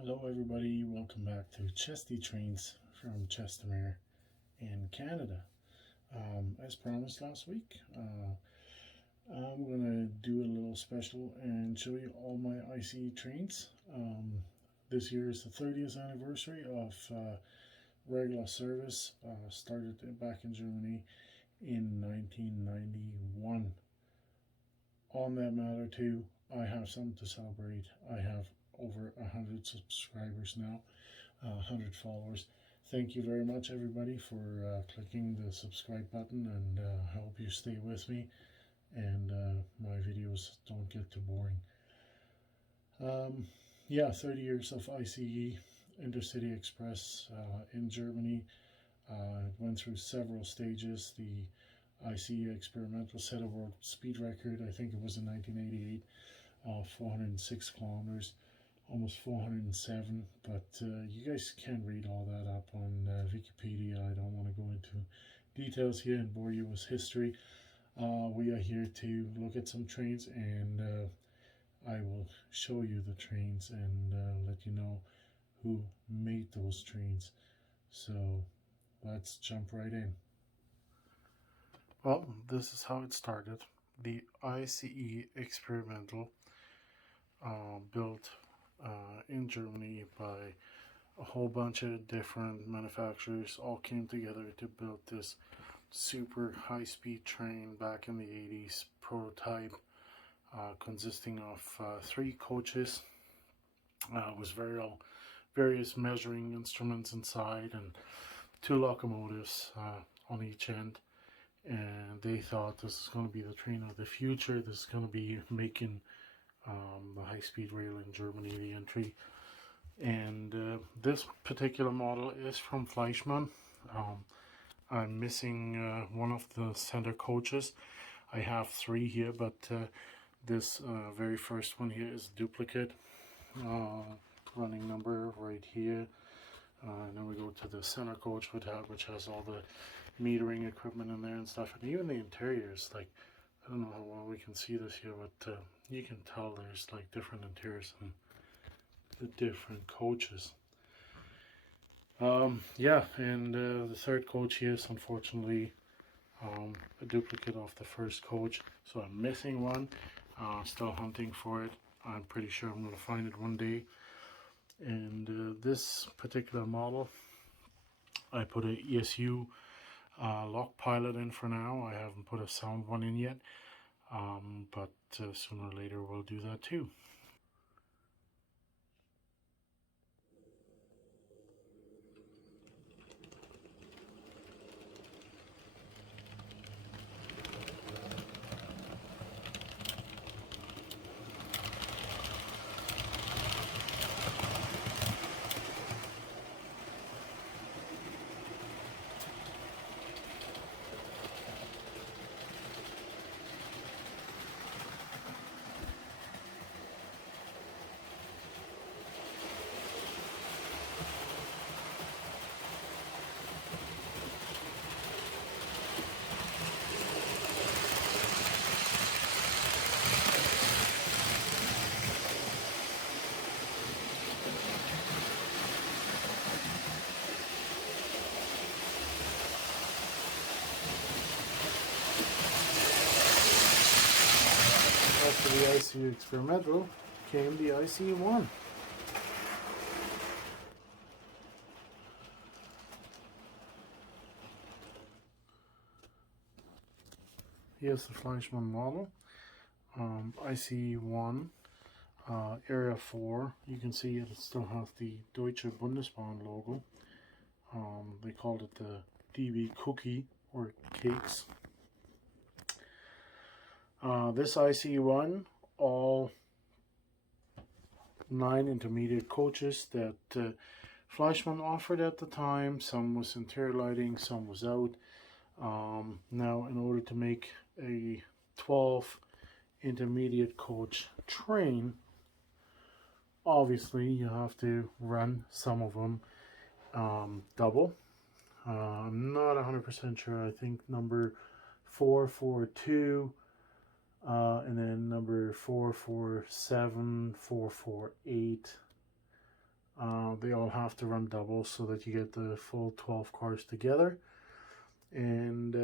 Hello everybody, welcome back to Chesty Trains from Chestermere in Canada. As promised last week, I'm going to do a little special and show you all my ICE trains. This year is the 30th anniversary of regular service, started back in Germany in 1991. On that matter too, I have something to celebrate. I have over 100 subscribers now, 100 followers. Thank you very much everybody for clicking the subscribe button, and I hope you stay with me and my videos don't get too boring. Yeah, 30 years of ICE Intercity Express in Germany. It went through several stages. The IC Experimental Set a world speed record, I think it was in 1988, 406 kilometers, almost 407, but you guys can read all that up on Wikipedia. I don't want to go into details here and bore you with history. We are here to look at some trains, and I will show you the trains and let you know who made those trains. So let's jump right in. Well, this is how it started. The ICE Experimental, built in Germany by a whole bunch of different manufacturers, all came together to build this super high-speed train back in the 80s. Prototype consisting of 3 coaches, with various measuring instruments inside, and 2 locomotives on each end. And they thought this is going to be the train of the future. This is going to be making the high-speed rail in Germany the entry. And this particular model is from Fleischmann. I'm missing one of the center coaches. I have 3 here, but this very first one here is duplicate. Running number right here. And then we go to the center coach, which has all the metering equipment in there and stuff, and even the interiors. Like, I don't know how well we can see this here, but you can tell there's like different interiors in the different coaches. Yeah, and the third coach here is unfortunately a duplicate of the first coach, so I'm missing one. Still hunting for it. I'm pretty sure I'm going to find it one day. And this particular model, I put a ESU lock pilot in for now. I haven't put a sound one in yet, but sooner or later we'll do that too. After the ICE Experimental came the ICE1. Here's the Fleischmann model, ICE1, Area 4. You can see it still has the Deutsche Bundesbahn logo. They called it the DB cookie or cakes. This ICE1, all 9 intermediate coaches that Fleischmann offered at the time. Some was interior lighting, some was out. Now, in order to make a 12 intermediate coach train, obviously you have to run some of them double. I'm not 100% sure. I think number 442 and then number 447, 448 They all have to run double so that you get the full 12 cars together. And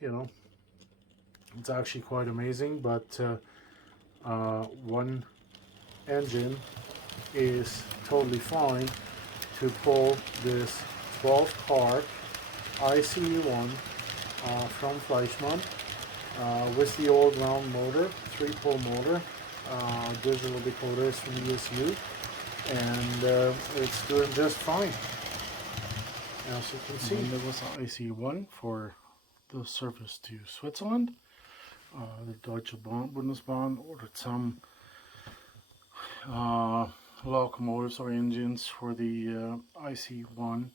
you know, it's actually quite amazing. But one engine is totally fine to pull this 12 car ICE1 from Fleischmann with the old round motor, 3-pole motor, digital decoders from ESU, and it's doing just fine. As you can see, and there was an ICE1 for the service to Switzerland. The Deutsche Bundesbahn ordered some locomotives or engines for the ICE1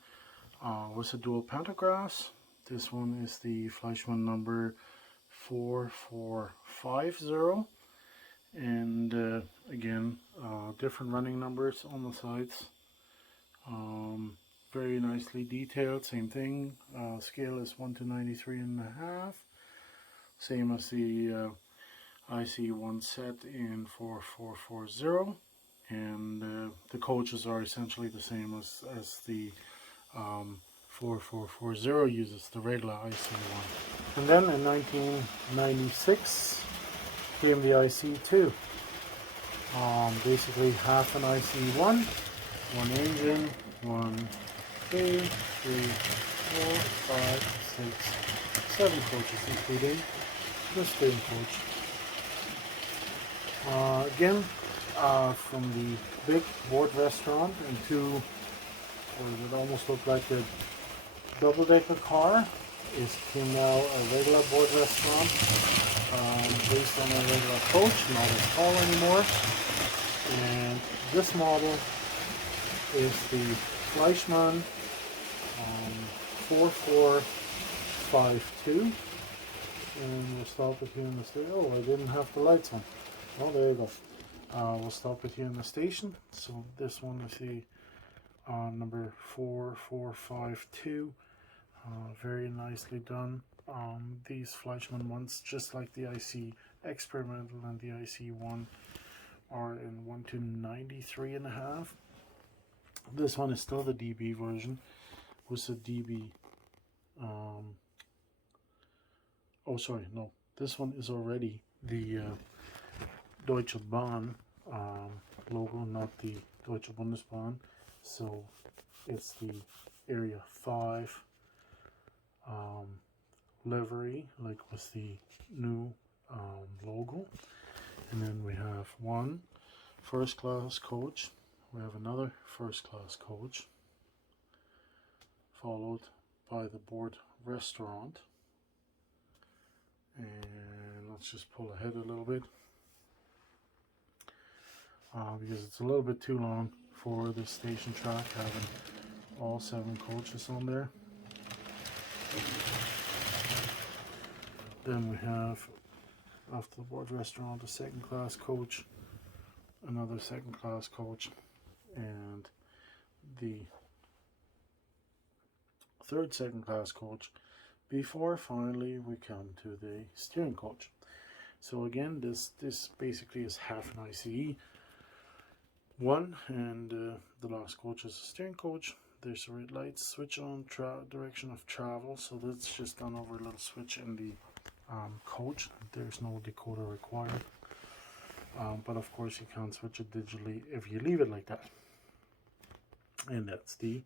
with a dual pantographs. This one is the Fleischmann number 4450, and again, different running numbers on the sides. Very nicely detailed. Same thing. Scale is 1 to 93.5. Same as the IC1 set in 4440, and the coaches are essentially the same as the 4440 uses the regular IC1. And then in 1996 came the IC2. Basically half an IC1, one engine, 1, 2, 3, 4, 5, 6, 7 coaches, including the steering coach. Again, from the big board restaurant into what would almost look like a double-decker car came now a regular board restaurant based on a regular coach, not as tall anymore. And this model is the Fleischmann 4452. And we'll stop it here in the station. Oh, I didn't have the lights on. Oh, there you go. We'll stop it here in the station. So this one is the number 4452. Very nicely done. These Fleischmann ones, just like the IC Experimental and the IC1, are in 1 to 93.5. This one is still the DB version with the DB. Oh, sorry, no. This one is already the Deutsche Bahn logo, not the Deutsche Bundesbahn. So it's the Area 5 livery, like with the new logo. And then we have one first class coach. We have another first class coach, followed by the board restaurant. And let's just pull ahead a little bit because it's a little bit too long for the station track, having all 7 coaches on there. Then we have, after the board restaurant, a second class coach, another second class coach, and the third second class coach, before finally we come to the steering coach. So again, this basically is half an ICE one, and the last coach is a steering coach. There's a red light switch on direction of travel, so that's just done over a little switch in the coach. There's no decoder required, but of course you can't switch it digitally if you leave it like that. And that's the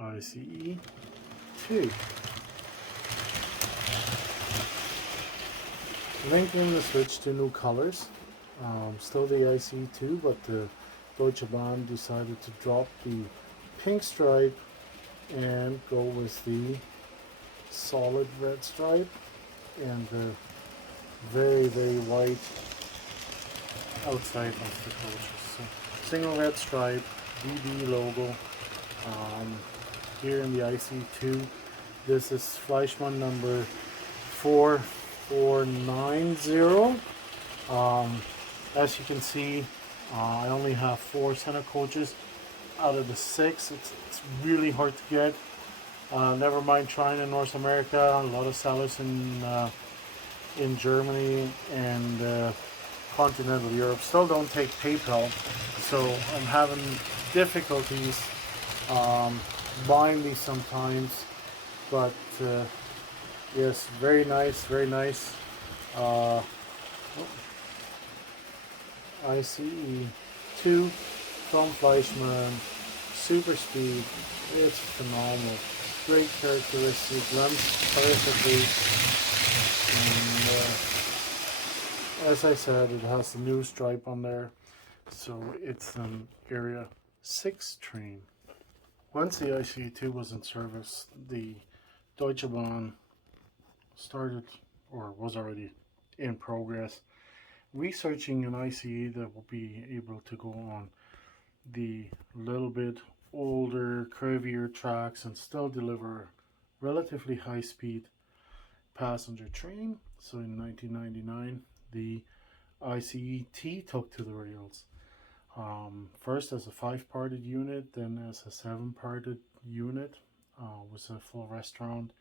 ICE-TD. Linking the switch to new colors. Still the ICE2, but the Deutsche Bahn decided to drop the pink stripe and go with the solid red stripe and the very, very white outside of the coaches. So single red stripe, DB logo. Here in the ICE2, this is Fleischmann number 4490. As you can see, I only have 4 center coaches out of the 6. It's really hard to get. Never mind trying in North America. A lot of sellers in Germany and continental Europe still don't take PayPal, so I'm having difficulties buying these sometimes. But yes, very nice, very nice. ICE2 from Fleischmann, super speed, it's phenomenal. Great characteristic, runs perfectly. And as I said, it has the new stripe on there, so it's an Area 6 train. Once the ICE2 was in service, the Deutsche Bahn started, or was already in progress, researching an ICE that will be able to go on the little bit older, curvier tracks and still deliver relatively high speed passenger train. So in 1999, the ICE-T took to the rails. First as a 5-parted unit, then as a 7-parted unit, with a full restaurant,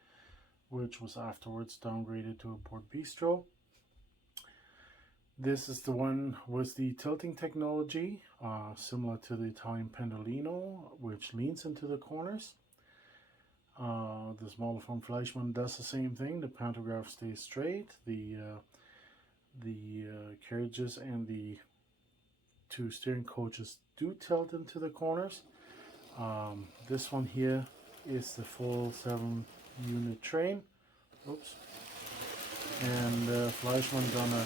which was afterwards downgraded to a port bistro. This is the one with the tilting technology, similar to the Italian Pendolino, which leans into the corners. This model from Fleischmann does the same thing. The pantograph stays straight. The carriages and the 2 steering coaches do tilt into the corners. This one here is the full 7-unit train. Oops. And Fleischmann done an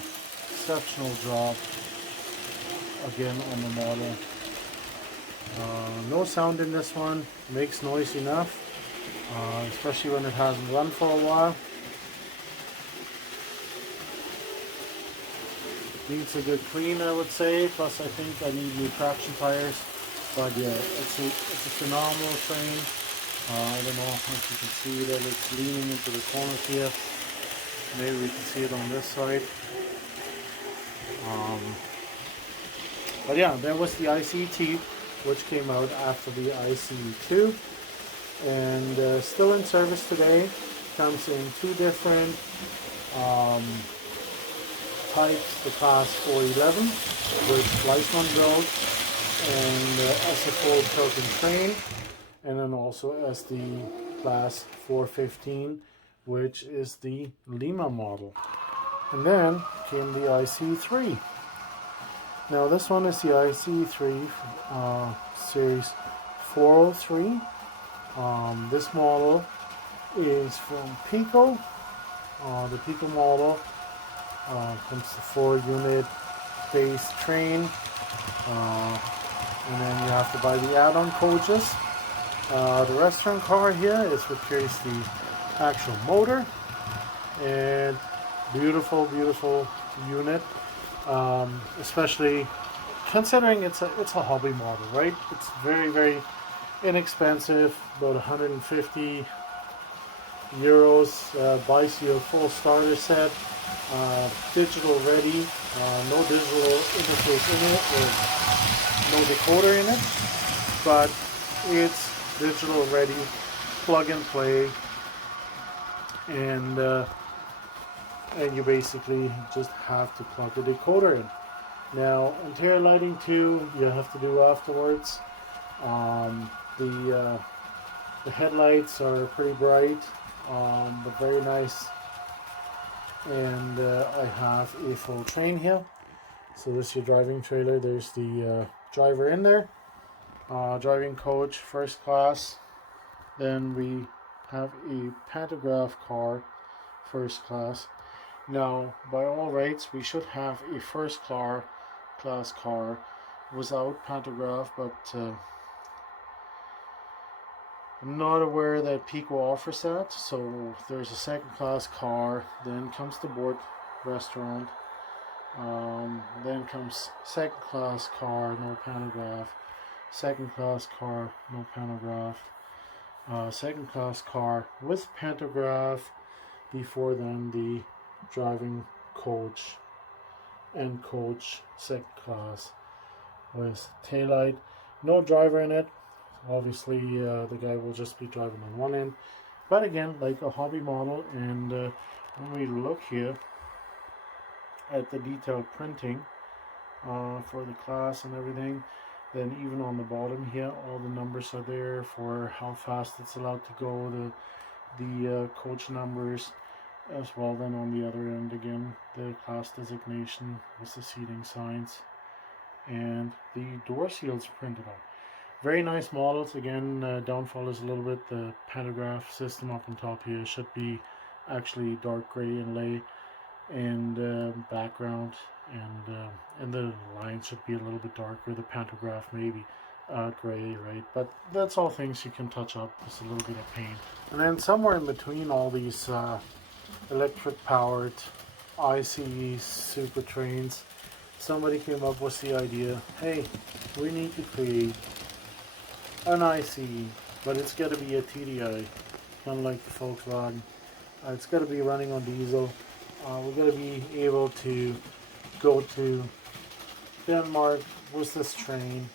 exceptional job again on the model. No sound in this one, makes noise enough, especially when it hasn't run for a while. Needs a good clean, I would say, plus I think I need new traction tires. But yeah, it's a phenomenal train. I don't know if you can see that it's leaning into the corners here. Maybe we can see it on this side. But yeah, there was the ICE-T, which came out after the ICE2, and still in service today. Comes in 2 different types: the class 411, which Fleischmann built, and as a full tilting train, and then also as the class 415, which is the Lima model. And then came the ICE3. Now this one is the ICE3 series 403. This model is from Piko. The Piko model comes to 4-unit base train, and then you have to buy the add-on coaches. The restaurant car here is what carries the actual motor, and beautiful unit, especially considering it's a hobby model, right? It's very inexpensive, about 150 euros. Buys you a full starter set, digital ready, no digital interface in it, or no decoder in it, but it's digital ready, plug and play, and you basically just have to plug the decoder in. Now, interior lighting too, you have to do afterwards. The headlights are pretty bright, but very nice. And I have a full train here. So this is your driving trailer. There's the driver in there. Driving coach, first class. Then we have a pantograph car, first class. Now, by all rights, we should have a first class car without pantograph, but I'm not aware that Piko offers that. So there's a second class car, then comes the board restaurant, then comes second class car, no pantograph, second class car, no pantograph, second class car with pantograph, before then the driving coach and coach second class with taillight. No driver in it. Obviously the guy will just be driving on one end, but again, like a hobby model. And when we look here at the detailed printing, for the class and everything. Then even on the bottom here, all the numbers are there for how fast it's allowed to go, the coach numbers as well. Then on the other end again, the class designation with the seating signs and the door seals printed out. Very nice models. Again, downfall is a little bit the pantograph system up on top here should be actually dark gray inlay and background, and the line should be a little bit darker. The pantograph maybe gray, right? But that's all things you can touch up. Just a little bit of paint. And then somewhere in between all these electric powered ICE super trains, somebody came up with the idea, hey, we need to create an ICE, but it's got to be a TDI, kind of like the Volkswagen. It's got to be running on diesel. We're going to be able to go to Denmark with this train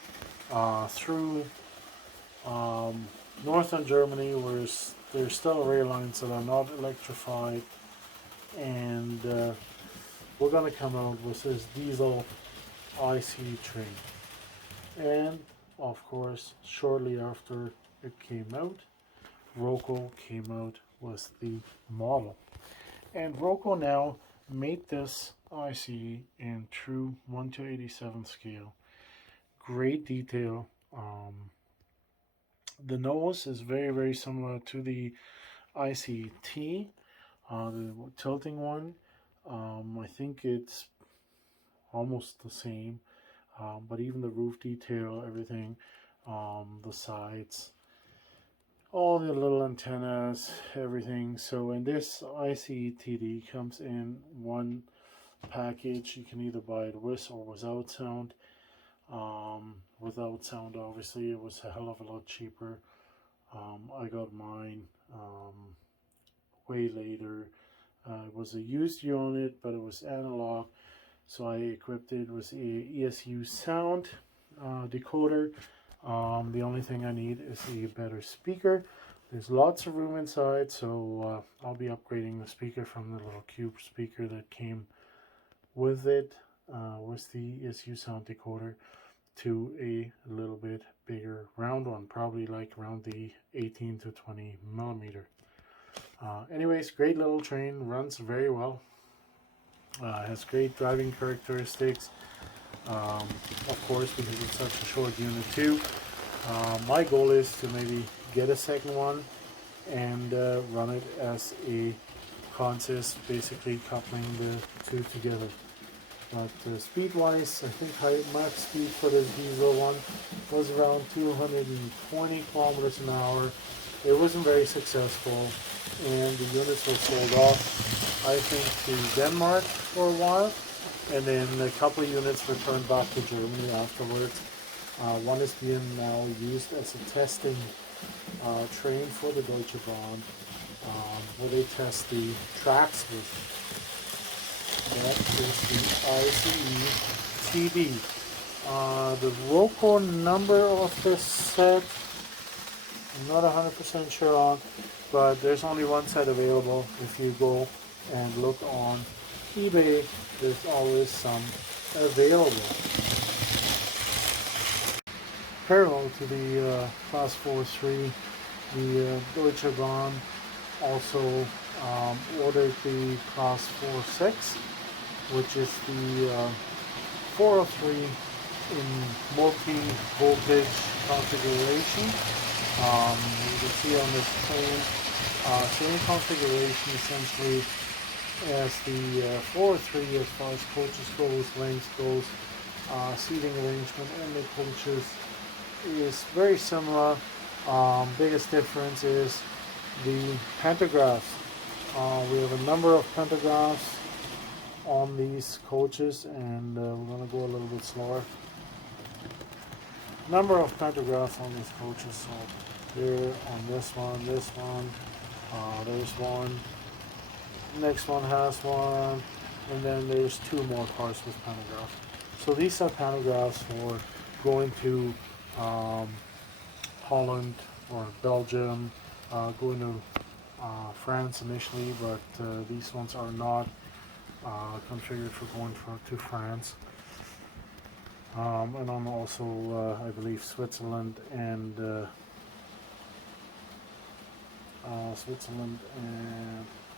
through northern Germany, where there's still rail lines that are not electrified, and we're going to come out with this diesel IC train. And of course, shortly after it came out, Roco came out with the model. And Roco now made this ICE in true 1/87 scale. Great detail. The nose is very, very similar to the ICE-T, the tilting one. I think it's almost the same, but even the roof detail, everything, the sides, all the little antennas, everything. So in this ICE-TD comes in one package. You can either buy it with or without sound. Without sound, obviously, it was a hell of a lot cheaper. I got mine way later. It was a used unit, but it was analog, so I equipped it with a ESU sound decoder. The only thing I need is a better speaker. There's lots of room inside, so I'll be upgrading the speaker from the little cube speaker that came with it, with the ESU sound decoder, to a little bit bigger round one, probably like around the 18 to 20 millimeter. Anyways, great little train, runs very well, has great driving characteristics. Of course, because it's such a short unit too. My goal is to maybe get a second one and run it as a consist, basically coupling the two together. But speed wise, I think max speed for this diesel one was around 220 kilometers an hour. It wasn't very successful, and the units were sold off, I think, to Denmark for a while. And then a couple of units returned back to Germany afterwards. One is being now used as a testing train for the Deutsche Bahn, where they test the tracks with. That is the ICE-TD. The Roco number of this set, I'm not 100% sure on, but there's only one set available. If you go and look on eBay, there's always some available. Parallel to the Class 4-3, the Deutsche Bahn also ordered the Class 4-6, which is the 403 in multi-voltage configuration. You can see on this train, same configuration essentially as the 403 as far as coaches goes, length goes, seating arrangement in the coaches is very similar. Biggest difference is the pantographs. We have a number of pantographs on these coaches, and we're going to go a little bit slower. Number of pantographs on these coaches. So here on this one, there's one. Next one has one, and then there's two more cars with pantographs. So these are pantographs for going to Holland or Belgium, going to France initially, but these ones are not configured for going to France. and then also I believe Switzerland and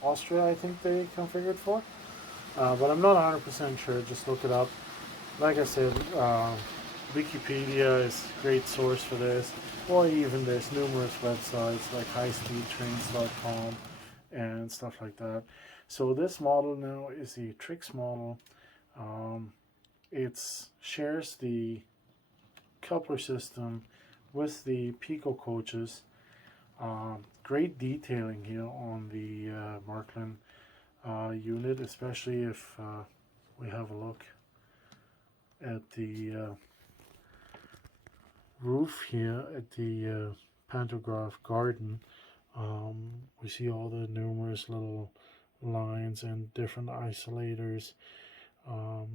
Austria, I think they configured for, but I'm not 100% sure. Just look it up. Like I said, Wikipedia is a great source for this, or even there's numerous websites like highspeedtrains.com and stuff like that. So this model now is the Trix model. It shares the coupler system with the Piko coaches. Great detailing here on the Marklin unit, especially if we have a look at the roof here at the pantograph garden. We see all the numerous little lines and different isolators,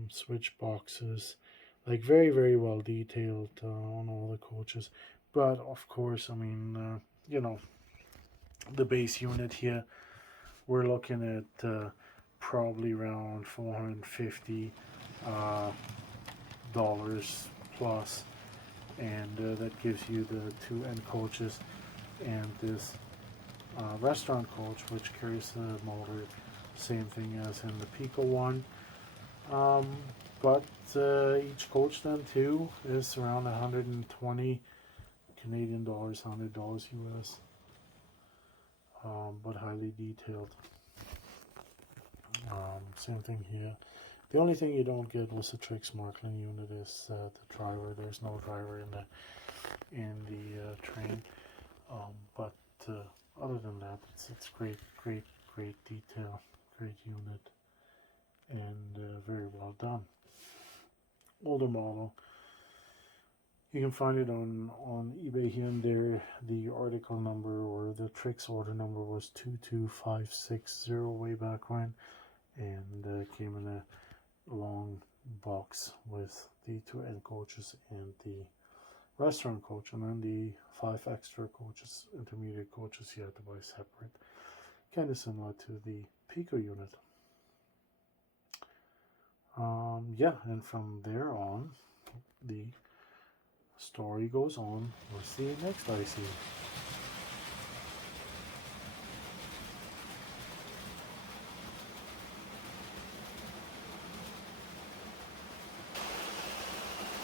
switch boxes, like very, very well detailed on all the coaches. But of course, I mean, you know, the base unit here, we're looking at probably around $450 plus, and that gives you the two end coaches and this restaurant coach, which carries the motor, same thing as in the Piko one. But each coach then too is around 120 Canadian dollars, $100 US, but highly detailed. Same thing here. The only thing you don't get with the Trix Marklin unit is the driver. There's no driver in the train, but other than that, it's great detail, great unit, and very well done. Older model. You can find it on eBay here and there. The article number or the Trix order number was 22560 way back when, and came in a long box with the two end coaches and the restaurant coach, and then the 5 extra coaches, intermediate coaches, you had to buy separate. Kind of similar to the Piko unit. Yeah, and from there on, the story goes on with the next IC.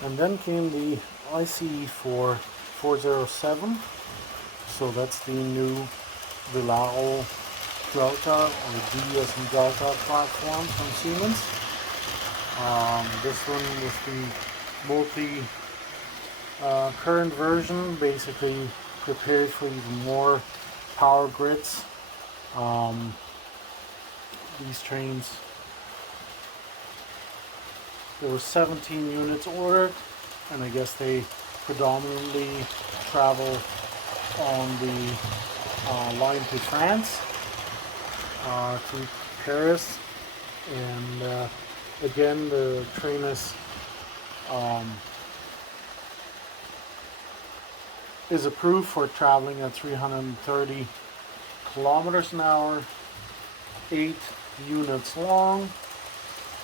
And then came the ICE4 407. So that's the new Velaro Delta, or D as in Delta platform from Siemens. This one with the multi-current version, basically prepared for even more power grids. These trains, there were 17 units ordered, and I guess they predominantly travel on the line to France, to Paris, and again the train is approved for traveling at 330 kilometers an hour, 8 units long,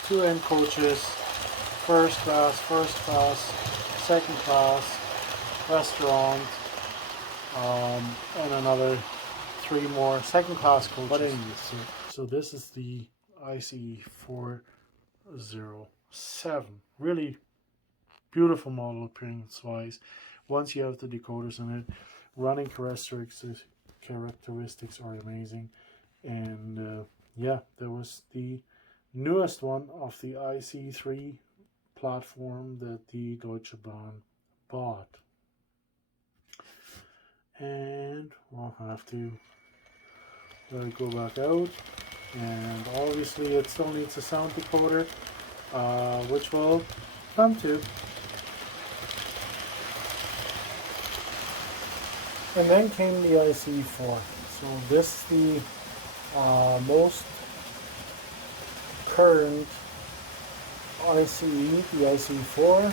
2 end coaches, first class, second class, restaurant, and another 3 more second class coaches. But anyways, so this is the ICE407. Really beautiful model appearance wise. Once you have the decoders in it, running characteristics are amazing. And yeah, there was the newest one of the IC3 platform that the Deutsche Bahn bought. And we'll have to let it go back out, and obviously it still needs a sound decoder, which we'll come to. And then came the ICE4. So this is the most current ICE, the ICE4.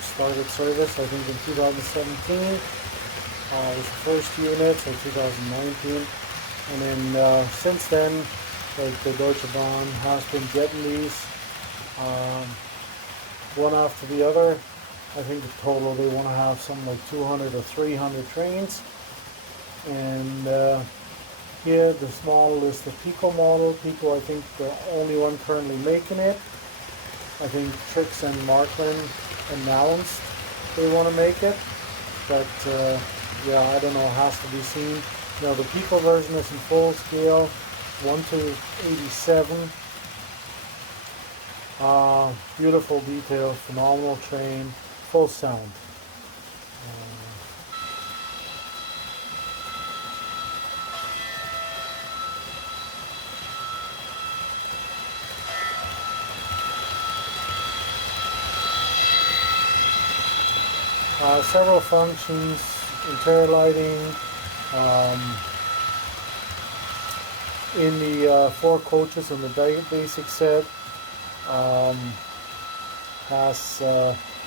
Started service I think in 2017. Was the first unit, so 2019. And then since then, like the Deutsche Bahn has been getting these one after the other. I think in total they want to have something like 200 or 300 trains. And here this model is the Piko model. Piko, I think, the only one currently making it. I think Trix and Markman announced they want to make it, but yeah, I don't know, it has to be seen. Now the Piko version is in full scale, 1/87. Beautiful detail, phenomenal train, full sound. Several functions, interior lighting, in the 4 coaches in the basic set, has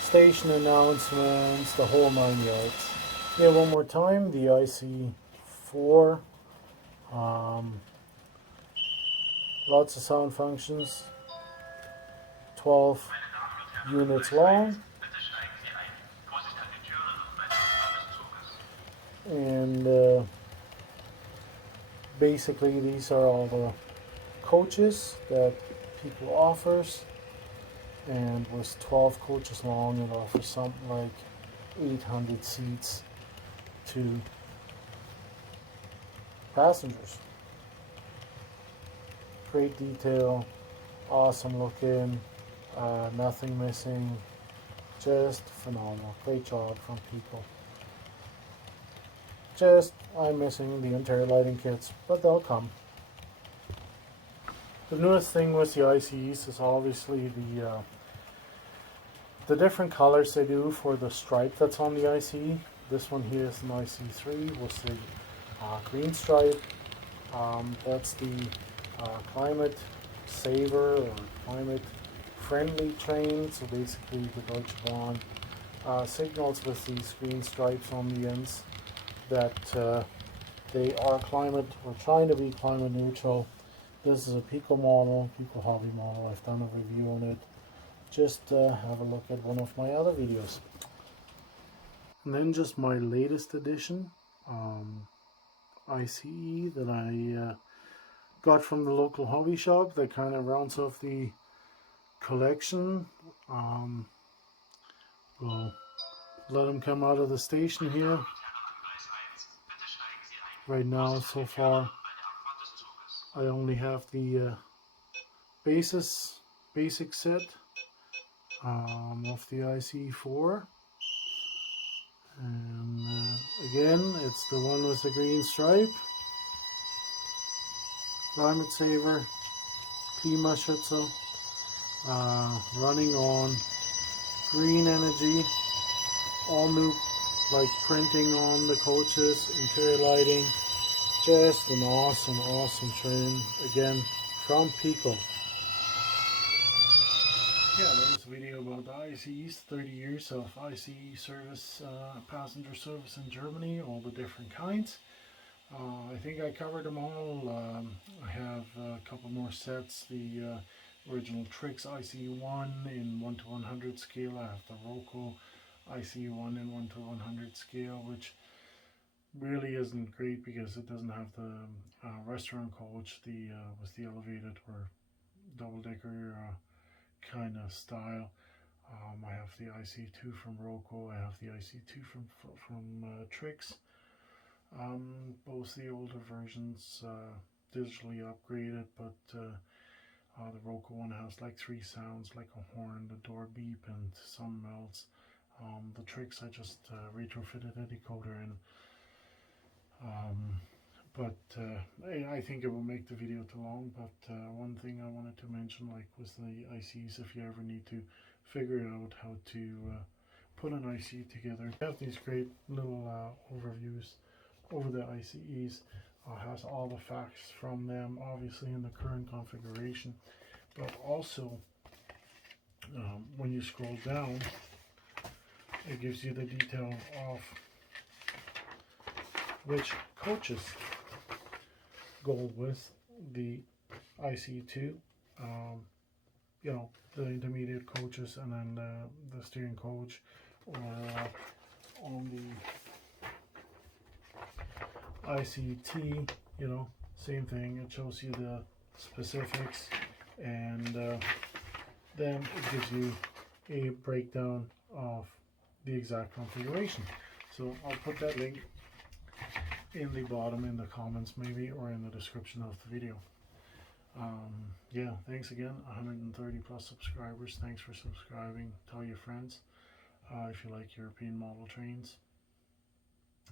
station announcements, the whole 9 yards. Yeah, one more time, the ICE4, lots of sound functions, 12 units long. And basically these are all the coaches that Piko offers, and with 12 coaches long it offers something like 800 seats to passengers. Great detail, awesome looking, nothing missing, just phenomenal. Great job from Piko. I'm missing the interior lighting kits, but they'll come. The newest thing with the ICEs is obviously the different colors they do for the stripe that's on the ICE. This one here is an ICE3 with the green stripe. That's the climate saver or climate friendly train. So basically the Deutsche Bahn signals with these green stripes on the ends that they are climate, or trying to be climate neutral. This is a Piko model, Piko hobby model. I've done a review on it. Just have a look at one of my other videos. And then just my latest edition, ICE that I got from the local hobby shop that kind of rounds off the collection. We'll let them come out of the station here. Right now, so far, I only have the basic set of the ICE4, and again, it's the one with the green stripe, climate saver, Klimaschützer, running on green energy, all new like printing on the coaches, interior lighting. Just an awesome train, again, from Piko. Yeah, that was a video about the ICEs, 30 years of ICE service, passenger service in Germany, all the different kinds. I think I covered them all. I have a couple more sets, the original Trix ICE1 in 1/100 scale. I have the Roco ICE1 in 1/100 scale, which really isn't great because it doesn't have the restaurant coach, with the elevated or double-decker kind of style. I have the IC2 from Roco. I have the IC2 from Trix. Both the older versions, digitally upgraded, but the Roco one has like 3 sounds, like a horn, the door beep, and something else. The Trix, I just retrofitted a decoder in. But I think it will make the video too long. But one thing I wanted to mention, like with the ICs, if you ever need to figure out how to put an IC together, I have these great little overviews over the ICEs. Has all the facts from them, obviously in the current configuration, but also when you scroll down, it gives you the detail of which coaches go with the IC2. you know, the intermediate coaches and then the steering coach, or on the ICT, you know, same thing. It shows you the specifics, and then it gives you a breakdown of the exact configuration. So I'll put that link in the bottom in the comments maybe, or in the description of the video. Yeah, thanks again. 130 plus subscribers. Thanks for subscribing. Tell your friends if you like European model trains.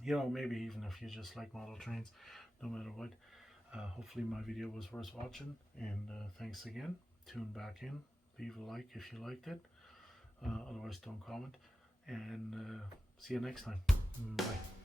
You know, maybe even if you just like model trains, no matter what. Hopefully my video was worth watching, and thanks again. Tune back in. Leave a like if you liked it. Otherwise, don't comment. And see you next time. Bye.